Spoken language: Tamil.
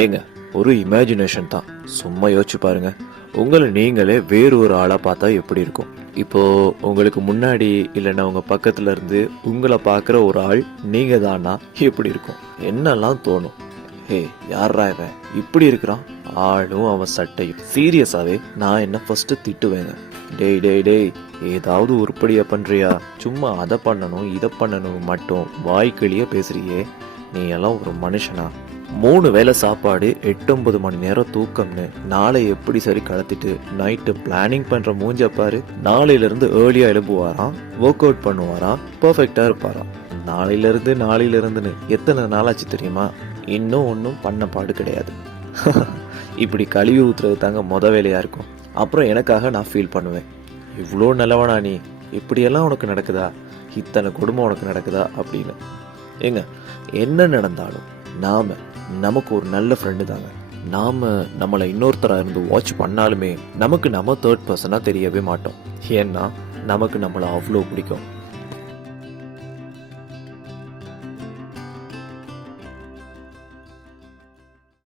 ஏங்க, ஒரு இமேஜினேஷன் தான். சும்மா யோசிச்சு பாருங்க. உங்களை நீங்களே வேறு ஒரு ஆளா பார்த்தா எப்படி இருக்கும்? இப்போ உங்களுக்கு முன்னாடி இல்லைன்னா உங்க பக்கத்துல இருந்து உங்களை பார்க்குற ஒரு ஆள் நீங்க தானா எப்படி இருக்கும்? என்னெல்லாம் தோணும்? ஹே, யாரா இவன் இப்படி இருக்கிறான்? ஆளும் அவன் சட்டையும். சீரியஸாவே நான் என்ன ஃபர்ஸ்ட் திட்டுவேங்க. டேய் டேய் டேய், ஏதாவது உருப்படியா பண்றியா? சும்மா அதை பண்ணணும் இதை பண்ணணும் மட்டும் வாய்க்கிளிய பேசுறியே, நீ எல்லாம் ஒரு மனுஷனா? 3 வேளை சாப்பாடு, 8-9 மணி நேரம் தூக்கம்னு நாளை எப்படி சரி கடத்திட்டு நைட்டு பிளானிங் பண்ற மூஞ்ச பாரு. நாளையில இருந்து ஏர்லியா எழுப்புவாராம், ஒர்க் அவுட் பண்ணுவாராம், பெர்ஃபெக்டா இருப்பாராம். நாளையில இருந்துன்னு எத்தனை நாளாச்சு தெரியுமா? இன்னும் ஒன்றும் பண்ண பாடு கிடையாது. இப்படி கழுவி ஊத்துறது தாங்க வேலையா இருக்கும். அப்புறம் எனக்காக நான் ஃபீல் பண்ணுவேன், இவ்வளோ நல்லவனா நீ, இப்படியெல்லாம் உனக்கு நடக்குதா, இத்தனை குடும்பம் உனக்கு நடக்குதா அப்படின்னு. ஏங்க, என்ன நடந்தாலும் நமக்கு ஒரு நல்ல ஃப்ரெண்டு தாங்க. நம்மளை இன்னொருத்தரா இருந்து வாட்ச் பண்ணாலுமே நமக்கு நம்ம தேர்ட் பர்சனா தெரியவே மாட்டோம். ஏன்னா நமக்கு நம்மளை அவ்வளோ பிடிக்கும்.